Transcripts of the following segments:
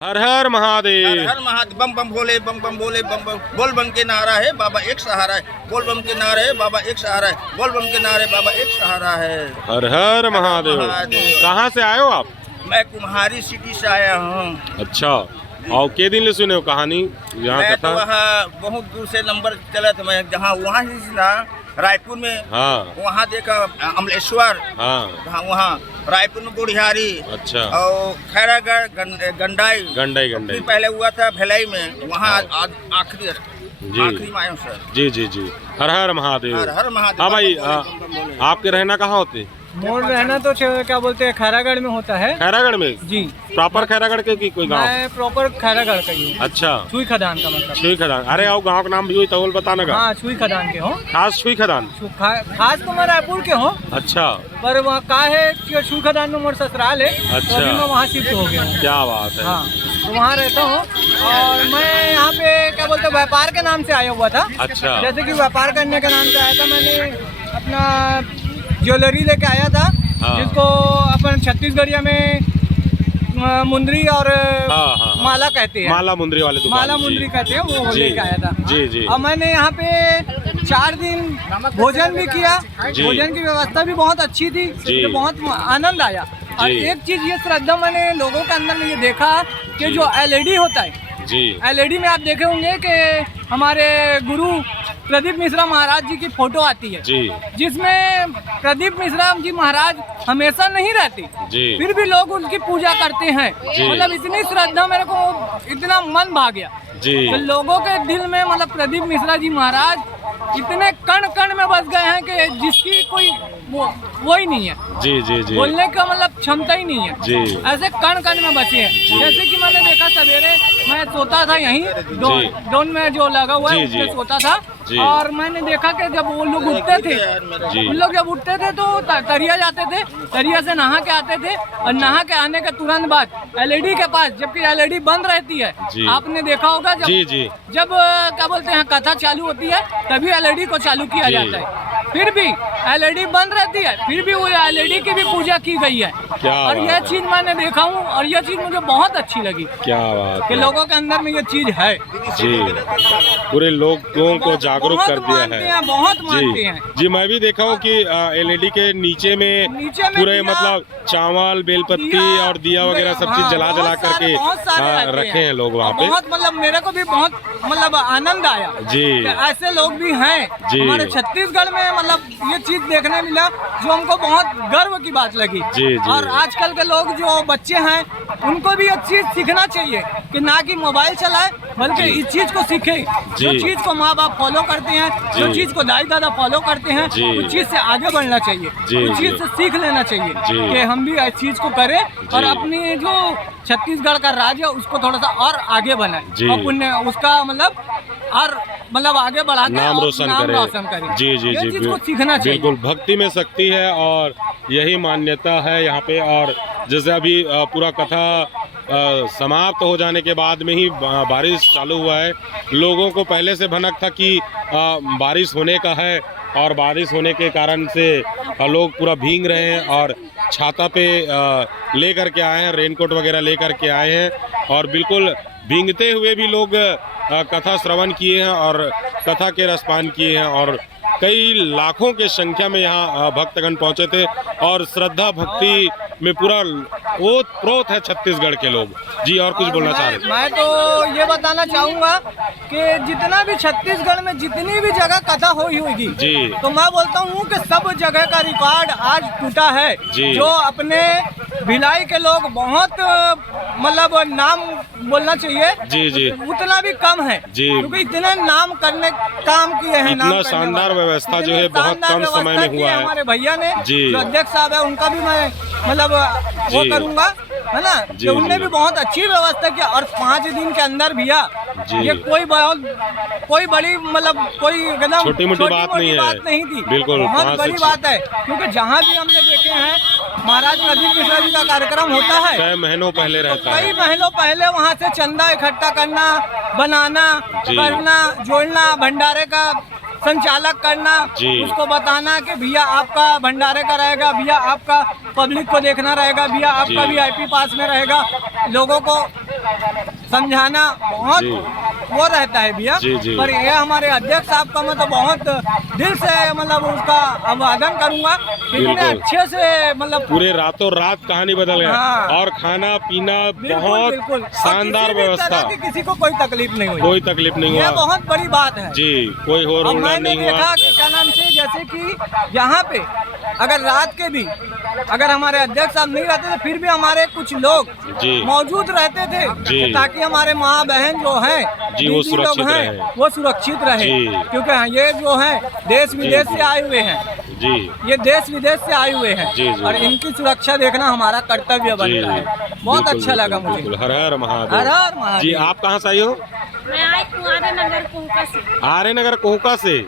हर हर महादेव। हर महादेव। बम बम भोले, बम बम भोले, बम बम बोल बम के नारा है, बाबा एक सहारा है। बोल बम के नारे है, बाबा एक सहारा है। बोल बम के नारे, बाबा एक सहारा है। हर हर महादेव। कहाँ से आए हो आप? मैं कुम्हारी सिटी से आया हूँ। अच्छा, और के दिन ले सुने हो कहानी यहाँ मैं कथा? तो वहाँ बहुत दूर से नंबर चला था, मैं जहाँ वहाँ से ना रायपुर में, हाँ वहाँ देखा अमलेश्वर, हाँ। वहाँ रायपुर में गुड़ियारी, अच्छा, और खैरागढ़, गंडाई गंडाई फिर गंडाई। पहले हुआ था भिलाई में, वहाँ हाँ। आखिरी जी में आया हूँ सर। जी जी जी। हर हर महादेव। हर हर महादेव। हाँ भाई, बम बम बोले, बम बम बोले। आपके रहना कहाँ होते? मोड़ रहना तो क्या बोलते हैं, खैरागढ़ में होता है खैरागढ़ में? जी। प्रॉपर खैरागढ़ के की कोई गांव? मैं प्रॉपर खैरागढ़ का ही हूँ। अच्छा, छुई खदान का मतलब। छुई खदान। अरे आओ, गांव का नाम भी हुई तो बताना का। हाँ, छुई खदान के हो। खास छुई खदान। खास तो मैं रायपुर के हो, अच्छा, पर वहाँ का है कि छुई खदान में मोर ससुराल है। अच्छा। तो अभी मैं वहाँ शिफ्ट हो गया हूँ। क्या बात है। हाँ, तो वहाँ रहता हूँ। और मैं यहाँ पे क्या बोलते हैं, व्यापार के नाम से आया हुआ था। अच्छा, जैसे कि व्यापार करने के नाम से आया था, मैंने अपना ज्वेलरी लेके आया था, हाँ। जिसको अपन छत्तीसगढ़िया में मुंदरी और हाँ, हाँ। माला कहते हैं। माला मुंदरी वाले दुकान। माला जी। मुंदरी कहते हैं, वो जी। लेके आया था। जी जी। और मैंने यहाँ पे 4 दिन भोजन भी किया। जी। भोजन की व्यवस्था भी बहुत अच्छी थी, जी। तो बहुत आनंद आया। और जी। एक चीज ये श्रद्धा मैंने लोगों के अंदर में ये देखा कि जी। जो एलईडी होता है, जी एलईडी में आप देखे होंगे कि हमारे गुरु प्रदीप मिश्रा महाराज जी की फोटो आती है, जी जिसमें प्रदीप मिश्रा जी महाराज हमेशा नहीं रहते, जी। फिर भी लोग उनकी पूजा करते हैं। जी। मतलब इतनी श्रद्धा, मेरे को इतना मन भा गया जी। तो लोगों के दिल में, मतलब प्रदीप मिश्रा जी महाराज इतने कण कण में बस गए हैं कि जिसकी कोई वो ही नहीं है। जी जी जी। बोलने का मतलब क्षमता ही नहीं है। जी। ऐसे कण कण में बचे हैं। जैसे कि मैंने देखा सवेरे, मैं सोता था यहीं डोन में जो लगा हुआ है, उसमें सोता था। और मैंने देखा कि जब वो लोग उठते थे, उन लोग जब उठते थे तो तरिया जाते थे, तरिया से नहा के आते थे, और नहा के आने के तुरंत बाद एलईडी के पास, जबकि एलईडी बंद रहती है, आपने देखा होगा, जब क्या बोलते हैं कथा चालू होती है तभी एलईडी को चालू किया जाता है। फिर भी एलईडी बंद रहती है, फिर भी वो एलईडी की भी पूजा की गई है। और यह चीज मैंने देखा हूँ, और यह चीज मुझे बहुत अच्छी लगी। क्या बात कि है। लोगों के अंदर में ये चीज है। जी, पूरे लोगों को जागरूक कर दिया है। बहुत मानते हैं। जी, मैं भी देखा हूँ कि एलईडी के नीचे में पूरे मतलब चावल, बेलपत्ती और दिया वगैरह सब चीज जला करके रखे हैं लोग वहाँ पे। बहुत मतलब मेरे को भी बहुत मतलब आनंद आया जी। ऐसे लोग भी हैं हमारे छत्तीसगढ़ में। मतलब ये चीज देखने मिला जो हमको बहुत गर्व की बात लगी। जी, जी। और आजकल के लोग जो बच्चे हैं, उनको भी ये चीज सीखना चाहिए कि ना कि मोबाइल चलाए, बल्कि इस चीज को सीखे। जो चीज को माँ बाप फॉलो करते हैं, जो चीज को दाई दादा फॉलो करते हैं, उस चीज से आगे बढ़ना चाहिए, उस चीज से सीख लेना चाहिए कि हम भी इस चीज को करें और अपनी जो छत्तीसगढ़ का राज्य है उसको थोड़ा सा और आगे बनाए, और पुण्य उसका मतलब आगे बढ़ा के नाम रोशन करे। जी जी जी, चीज को सीखना चाहिए। बिल्कुल, भक्ति में शक्ति है और यही मान्यता है यहाँ पे। और जैसे अभी पूरा कथा समाप्त हो जाने के बाद में ही बारिश चालू हुआ है। लोगों को पहले से भनक था कि बारिश होने का है, और बारिश होने के कारण से लोग पूरा भीग रहे हैं और छाता पे ले करके आए हैं, रेनकोट वगैरह ले करके आए हैं, और बिल्कुल भीगते हुए भी लोग कथा श्रवण किए हैं और कथा के रसपान किए हैं। और कई लाखों के संख्या में यहाँ भक्तगण पहुँचे थे, और श्रद्धा भक्ति में पूरा ओत-प्रोत है छत्तीसगढ़ के लोग। जी, और कुछ बोलना चाह रहे हैं? मैं तो ये बताना चाहूँगा कि जितना भी छत्तीसगढ़ में जितनी भी जगह कथा हुई होगी, तो मैं बोलता हूँ कि सब जगह का रिकॉर्ड आज टूटा है। जो अपने भिलाई के लोग बहुत मतलब नाम बोलना चाहिए, जी जी, उतना भी कम है जी, क्योंकि इतने नाम करने काम किए हैं, इतना शानदार व्यवस्था जो है बहुत कम समय में हुआ है। हमारे भैया ने, जो अध्यक्ष साहब है, उनका भी मैं मतलब वो करूँगा, है ना, कि उनने भी बहुत अच्छी व्यवस्था की। और 5 दिन के अंदर भैया ये कोई बड़ी मतलब कोई एकदम छोटी मोटी बात नहीं थी, बिल्कुल बहुत बड़ी बात है। क्योंकि जहाँ भी हमने देखे हैं महाराज प्रदीप मिश्रा जी का कार्यक्रम होता है, कई महीनों पहले रहता है, कई महीनों पहले वहाँ से चंदा इकट्ठा करना, बनाना, करना, जोड़ना, भंडारे का संचालक करना, जी। उसको बताना कि भैया आपका भंडारे का रहेगा, भैया आपका पब्लिक को देखना रहेगा, भैया आपका जी। VIP पास में रहेगा, लोगों को समझाना बहुत जी। वो रहता है भैया। जी, जी। पर ये हमारे अध्यक्ष साहब का मैं तो बहुत दिल से मतलब उसका अभिवादन करूंगा, इतने बिल्कुल। अच्छे से मतलब पूरे रातों रात कहानी बदल गया हाँ। और खाना पीना बिल्कुल, बहुत बिल्कुल। और शानदार किसी भी व्यवस्था, तरह की किसी को कोई तकलीफ नहीं हुई, कोई तकलीफ नहीं ये हुआ बहुत बड़ी बात है जी, कोई हो अब रोना मैंने नहीं हुआ। देखा कि क्या नाम से जैसे कि यहाँ पे अगर रात के भी अगर हमारे अध्यक्ष साहब नहीं रहते तो फिर भी हमारे कुछ लोग जी। मौजूद रहते थे जी। ताकि हमारे माँ बहन जो हैं जी, वो दीदी लोग सुरक्षित हैं रहे। वो सुरक्षित रहे, जी। क्योंकि ये जो है देश विदेश जी। से आए हुए हैं, जी ये देश विदेश से आए हुए हैं जी, जी। और इनकी सुरक्षा देखना हमारा कर्तव्य जी बनता है। बहुत बिल्कुल, अच्छा लगा बिल्कुल, मुझे। बिल्कुल। हर हर हर महादेव। हर महादेव। जी, आप कहाँ से आई हो? मैं आई कुआरे नगर कोहका से। आर्य नगर कोहका से।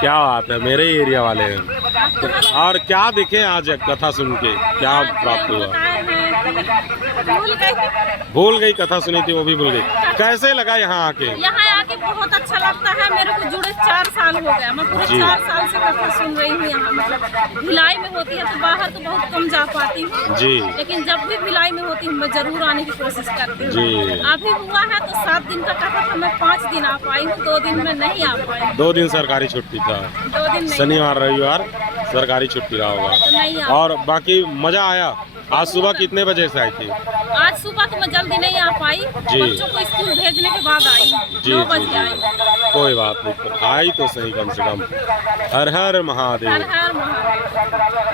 क्या बात है, मेरे ही एरिया वाले हैं। आप कहाँ से? और क्या देखे आज कथा सुन के, क्या आज प्राप्त हुआ? बताए हैं कि भूल गई। भूल गई, कथा सुनी थी वो भी भूल गई। कैसे लगा यहाँ आके? यहाँ आके बहुत अच्छा लगता है, मेरे को जुड़े 4 साल हो गया, मैं पूरे जी। 4 साल से कथा सुन रही हूँ यहाँ। मतलब भिलाई में होती है तो बाहर तो बहुत कम जा पाती हूँ, जी लेकिन जब भी भिलाई में होती हूँ मैं जरूर आने की कोशिश करती हूँ। जी। अभी हुआ है तो 7 दिन का कथा था, मैं 5 दिन आ पाई हूँ, 2 दिन में नहीं आ पाई। 2 दिन सरकारी छुट्टी था, 2 दिन नहीं शनिवार रविवार सरकारी छुट्टी रहा होगा। तो नहीं आ। और बाकी मजा आया। आज सुबह कितने बजे से आई थी? आज सुबह तो मैं जल्दी नहीं आ पाई, जी। बच्चों को स्कूल भेजने के बाद आई, जी 9 जी बजे जी, आई। कोई बात नहीं, आई तो सही कम से कम। हर हर महादेव। हर हर महादेव।